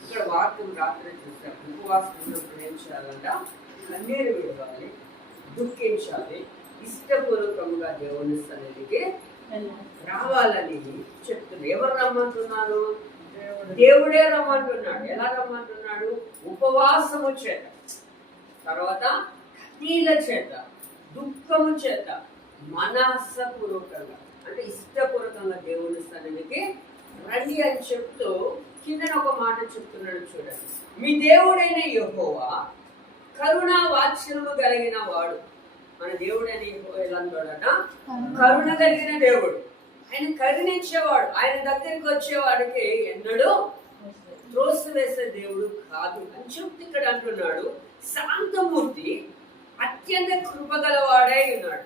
ఇక్కడ వాక్యం రాత్రి చూసాం. ఉపవాసం ఉన్నప్పుడు ఏం చేయాలంట? కన్నీరు విడవాలి, దుఃఖించాలి, ఇష్టపూర్వకంగా దేవుని సన్నిధికి రావాలని చెప్తున్నారు. ఎవరు రమ్మంటున్నారు? దేవుడే రమ్మంటున్నాడు. ఎలా రమ్మంటున్నాడు? ఉపవాసము చేత, తర్వాత కన్నీళ్ళ చేత, దుఃఖము చేత, మనస్సపూర్వకంగా అంటే ఇష్టపూర్వకంగా దేవుని సన్నిధికి రండి అని చెప్తూ కింద ఒక మాట చెప్తున్నాడు చూడండి. మీ దేవుడైన యెహోవా కరుణా వాత్సల్యము కలిగిన వాడు. మన దేవుడైన యెహోవా ఎలా అంటాడట? కరుణ కలిగిన దేవుడు. ఆయన కరుణించేవాడు. ఆయన దగ్గరికి వచ్చేవాడికి ఎన్నడూ త్రోసివేసే దేవుడు కాదు అని చెప్తూ ఇక్కడ అంటున్నాడు. శాంతమూర్తి, అత్యంత కృపగలవాడై ఉన్నాడు.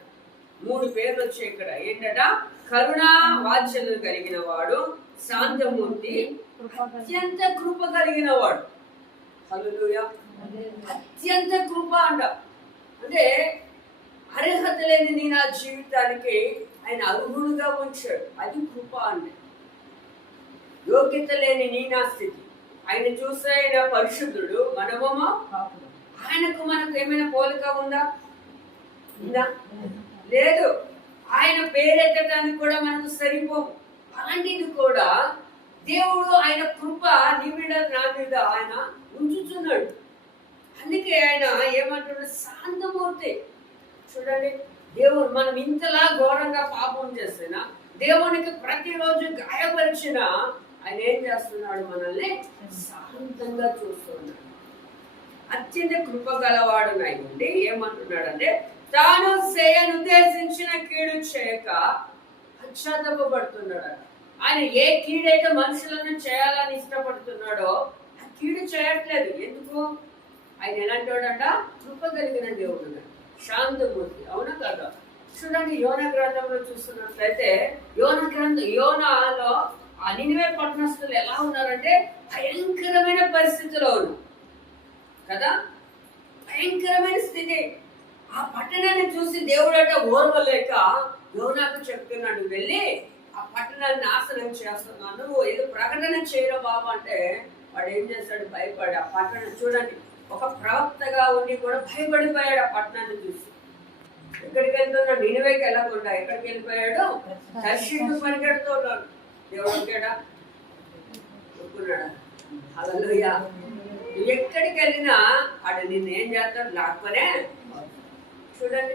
3 పేర్లు వచ్చాయి ఇక్కడ. ఏంటట? కరుణా వాత్సల్యం కలిగిన వాడు, శాంతమూర్తి, అత్యంత కృప కలిగిన వాడు. హల్లెలూయా. అత్యంత కృప అంట. అంటే అర్హత లేని నీ నా జీవితానికి ఆయన అర్హుడుగా ఉంచాడు. అది కృప అంటే. యోగ్యత లేని నీ నా స్థితి, ఆయన చూస్తే ఆయన పరిశుద్ధుడు, మనమేమో ఆయనకు మనకు ఏమైనా పోలిక ఉందా? లేదు. ఆయన పేరెత్తడానికి కూడా మనకు సరిపోము. అలాంటిది కూడా దేవుడు ఆయన కృప నీ మీద నా మీద ఆయన ఉంచుతున్నాడు. అందుకే ఆయన ఏమంటున్నాడు? శాంతమూర్తి. చూడండి, దేవుడు మనం ఇంతలా ఘోరంగా పాపం చేసినా, దేవునికి ప్రతిరోజు గాయపరిచినా ఆయన ఏం చేస్తున్నాడు? మనల్ని శాంతంగా చూస్తున్నాడు. అత్యంత కృప గలవాడు నాయండి. ఏమంటున్నాడంటే తాను చేయనుద్దేశించిన కీడు చేయక పశ్చాత్తాపడుతున్నాడు. ఆయన ఏ కీడైతే మనుషులను చేయాలని ఇష్టపడుతున్నాడో ఆ కీడు చేయట్లేదు. ఎందుకు? ఆయన ఎలాంటివాడంట? కృప కలిగిన దేవుడు, శాంతమూర్తి. అవునా కదా? చూడండి, యోనా గ్రంథంలో చూస్తున్నట్లయితే యోనాలో ఆ నినివే పట్టణస్థులు ఎలా ఉన్నారంటే భయంకరమైన పరిస్థితిలో ఉన్నారు కదా. భయంకరమైన స్థితి. ఆ పట్టణాన్ని చూసి దేవుడట ఓర్వలేక యోనాకు చెప్తున్నాడు, వెళ్ళి ఆ పట్టణాన్ని నాశనం చేస్తున్నాను, ఏదో ప్రకటన చేయరా బాబు అంటే వాడు ఏం చేస్తాడు? భయపడి ఆ పట్టణం చూడండి, ఒక ప్రవక్తగా ఉండి కూడా భయపడిపోయాడు ఆ పట్టణాన్ని చూసి. ఎక్కడికి వెళ్తున్నాడు? నినివేకి వెళ్ళకుండా ఎక్కడికి వెళ్ళిపోయాడు? దర్శించు పరిగెడుతున్నాడు. దేవుడు ఒకేడా ఒప్పుకున్నాడా? హల్లెలూయా. ఎక్కడికి వెళ్ళినా వాడు నిన్ను ఏం చేస్తాడు? లాక్కునే. చూడండి,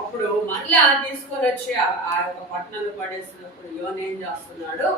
అప్పుడు మళ్ళా తీసుకొని వచ్చి ఆ యొక్క పట్టణంలో పడేసినప్పుడు యోన ఏం చేస్తున్నాడు?